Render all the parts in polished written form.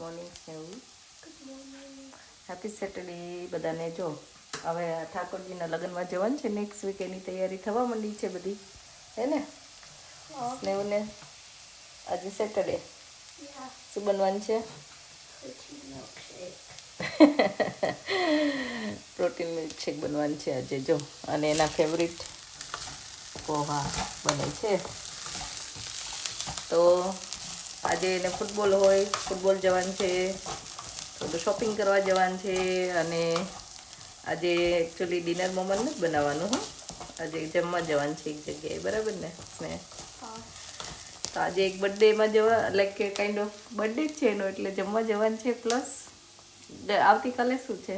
Morning સ્નેહુ. Happy Saturday બધાને. જો હવે ઠાકોરજીના લગ્નમાં જવાનું છે નેક્સ્ટ વીક, એની તૈયારી થવા માંડી છે બધી, હે ને સ્નેહુને? આજે સેટરડે શું બનવાનું છે? પ્રોટીન મિલ્કશેક બનવાનું છે આજે જો, અને એના ફેવરિટ પોહા બને છે. તો આજે એને ફૂટબોલ હોય, ફૂટબોલ જવાનું છે, થોડું શોપિંગ કરવા જવાનું છે. અને આજે એકચ્યુઅલી ડિનર મોમન નથી બનાવવાનું, આજે જમવા જવાનું છે એક જગ્યાએ, બરાબર ને સ્નેહ? તો આજે એક બર્થડેમાં જવા, લાઈક કે કાઇન્ડ ઓફ બર્થડે જ છે એનો, એટલે જમવા જવાનું છે. પ્લસ આવતીકાલે શું છે?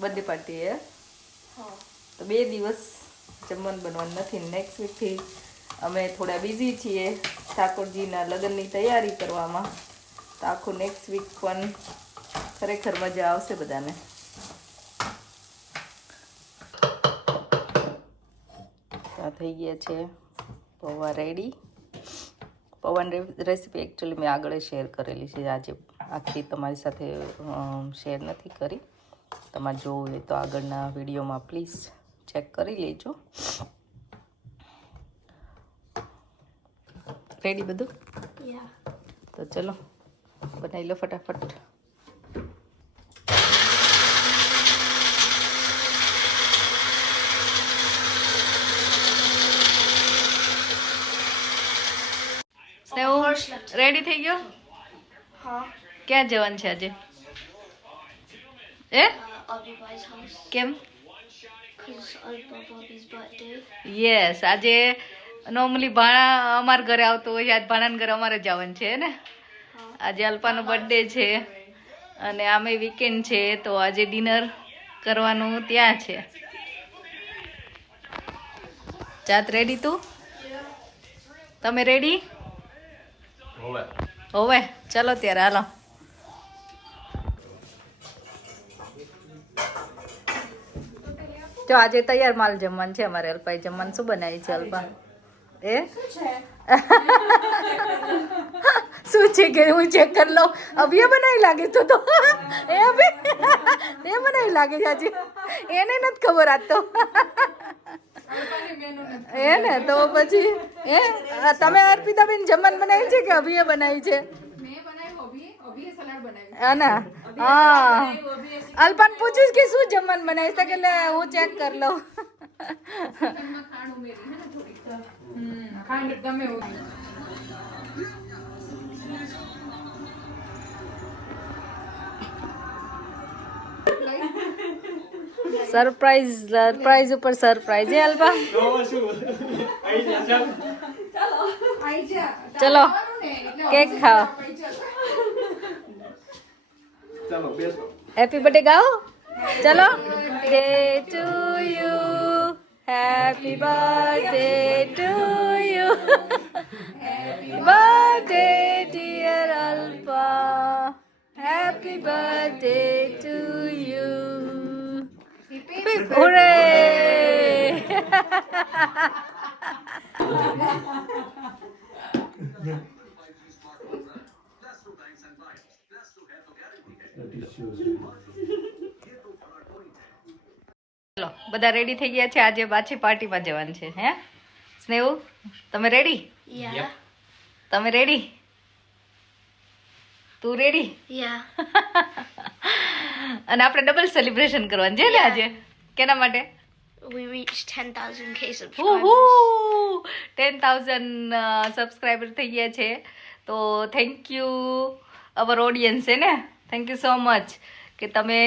Birthday party. તો 2 દિવસ જમવાનું બનવાનું નથી. નેક્સ્ટ વીકથી અમે થોડા બિઝી છીએ ઠાકોરજીના લગ્નની તૈયારી કરવામાં, તો આખું નેક્સ્ટ વીક પણ ખરેખર મજા આવશે બધાને. આ થઈ ગયા છે પૌવા રેડી. પૌવાની રેસીપી એકચ્યુઅલી મેં આગળ શેર કરેલી છે, આજે આખી તમારી સાથે શેર નથી કરી. તમારે જોવું હોય તો આગળના વિડીયોમાં પ્લીઝ ચેક કરી લેજો. રેડી બધું? તો ચલો બનાવી લો ફટાફટ. રેડી થઈ ગયો? ક્યાં જવાનું છે આજે? કેમ? યસ, આજે નોર્મલી ભાણા અમારા ઘરે આવતો હોય, આજ ભાણાના ઘરે અમારે જવાનું છે ને. આજે અલ્પાનો બર્થડે છે અને આમે વીકેન્ડ છે, તો આજે ડિનર કરવાનું ત્યાં છે. જાત રેડી તું? તમે રેડી? હોવે. ચલો ત્યારે હાલો. જો આજે તૈયાર માલ જમવાનું છે અમારે. અલ્પાએ જમવાનું શું બનાવી છે અલ્પા? શું છે કે હું ચેક કરી લઉં? અભિએ બનાવી લાગે તો એ અભી એ બનાવી લાગે છે આજે, એને નથી ખબર આજ તો. એ ને તો પછી તમે અર્પિતાબેન જમવાનું બનાવી છે કે અભિએ બનાવી છે? ના, હા, અલ્પાને પૂછ્યું કે શું જમવાનું બનાવીશ, તો કે લે હું ચેક કરી લઉં. સરપ્રાઈઝ ઉપર સરપ્રાઈઝ. હે અલ્પા? ચલો કેક ખાઓ. હેપી બર્થડે ગાઓ. ચલો. Day to you, happy birthday to you, happy birthday dear Alpa, happy birthday to you. Hooray! ચલો બધા રેડી થઈ ગયા છે. આજે પાછી પાર્ટીમાં જવાનું છે. હે સ્નેહુ, તમે રેડી? તમે રેડી? તું રેડી? અને આપણે ડબલ સેલિબ્રેશન કરવાનું છે ને આજે. કેના માટે? We reached 10,000k subscribers. 10,000 subscriber થઈ ગયા છે. તો થેન્ક યુ અવર ઓડિયન્સ, છે ને. થેન્ક યુ સો મચ કે તમે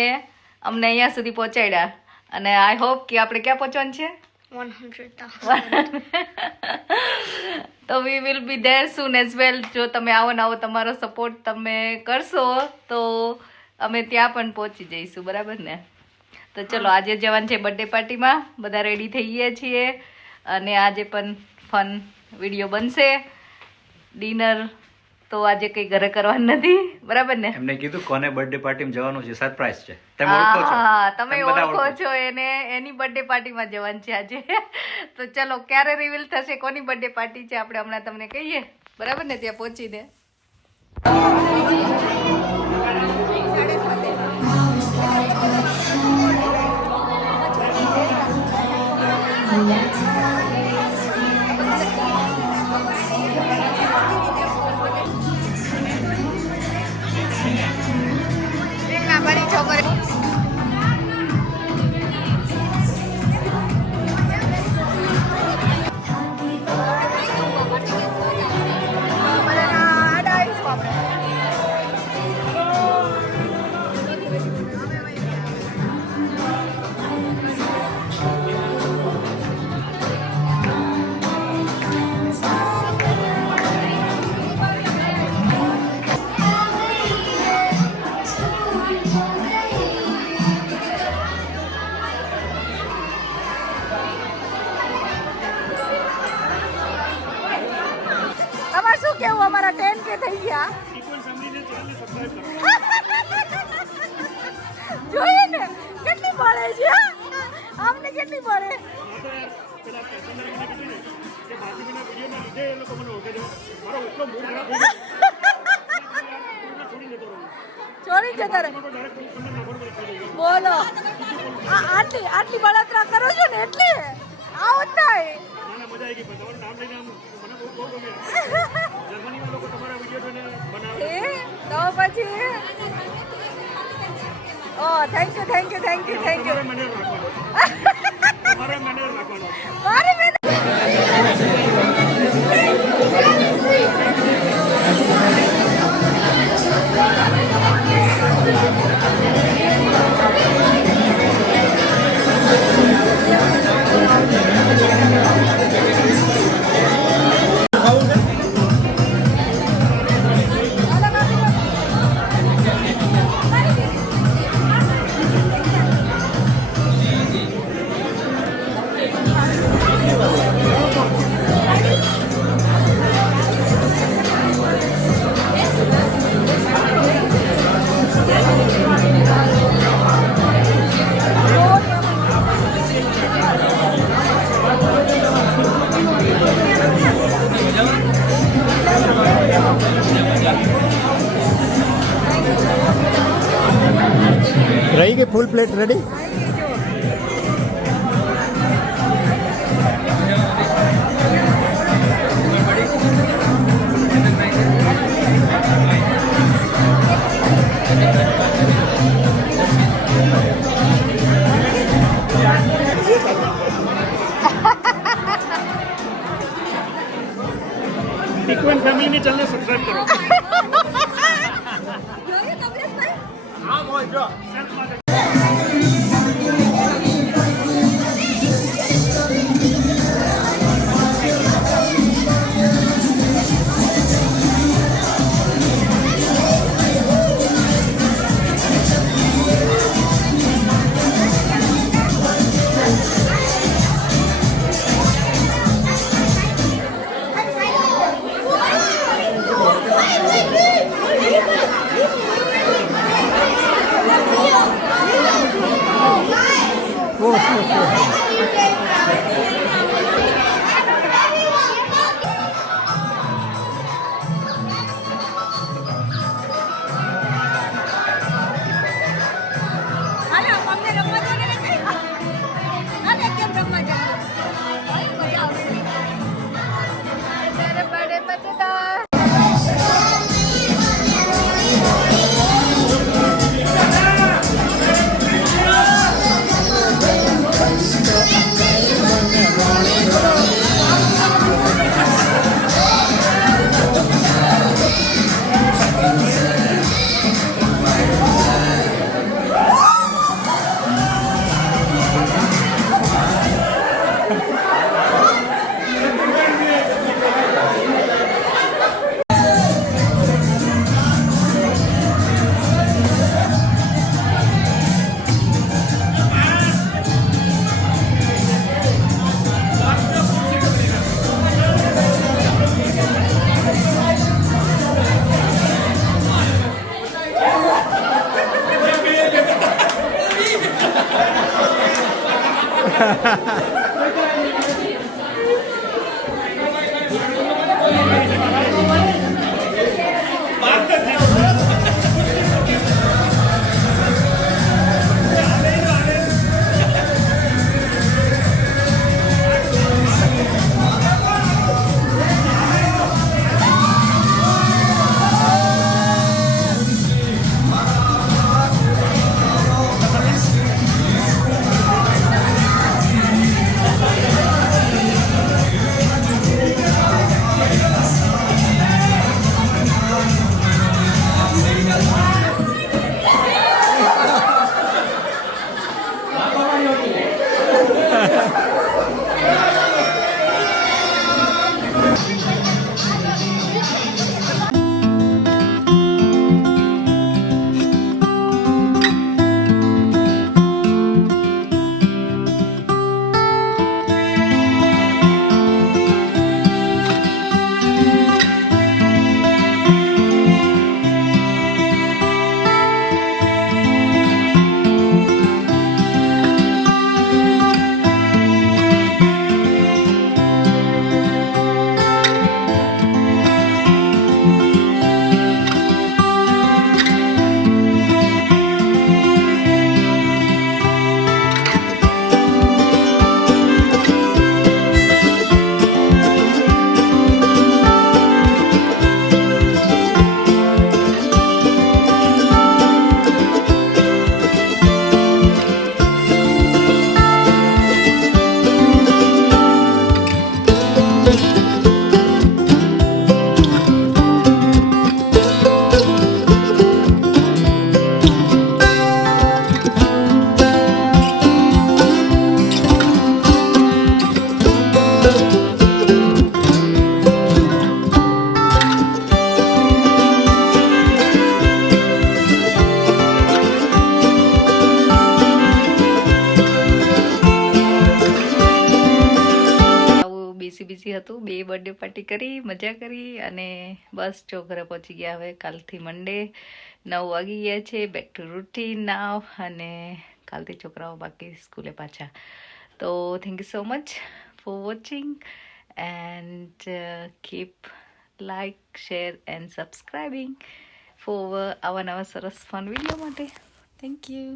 અમને અહીંયા સુધી પહોંચાડ્યા. અને આઈ હોપ કે આપણે ક્યાં પહોંચવાનું છે? 100,000. તો we will be there soon as well. જો તમે આવો ને આવો તમારો સપોર્ટ તમે કરશો તો અમે ત્યાં પણ પહોંચી જઈશું, બરાબર ને? તો ચલો આજે જવાનું છે બર્થડે પાર્ટીમાં. બધા રેડી થઈ ગયા છીએ અને આજે પણ ફન વિડીયો બનશે. ડિનર તો આજે કઈ ઘરે કરવાનું નથી, બરાબર ને? એમને કીધું કોને બર્થડે પાર્ટીમાં જવાનું છે, સરપ્રાઈઝ છે. તમે ઓળખો છો? હા, તમે ઓળખો છો એને. એની બર્થડે પાર્ટીમાં જવાનું છે આજે. તો ચલો ક્યારે રિવીલ થશે કોની બર્થડે પાર્ટી છે આપણે હમણાં તમને કહીએ, બરાબર ને? ત્યાં પહોંચીને બની છોકરી અમાર શું કેવું અમારા 10K થઈ ગયા જોઈએ ને કેટલી મળે છે આમને કેટલી મળે ચોરી જતા રહે બોલો આટલી બળતરા કરો છો ને એટલે આવું થાય તો પછી ઓ થેન્ક યુ મારે रही गई फुल प्लेट रेडी टिकवन फैमिली ने चैनल सब्सक्राइब करो हाँ बोल जो બીસી હતું, 2 બર્થડે પાર્ટી કરી, મજા કરી અને બસ જો ઘરે પહોંચી ગયા. હવે કાલથી મંડે 9 વાગી ગયા છે. બેક ટુ રૂટીન નાવ અને કાલથી છોકરાઓ બાકી સ્કૂલે પાછા. તો thank you so much for watching and keep like, share and subscribing for આવા નવા સરસ ફન વિડીયો માટે. Thank you.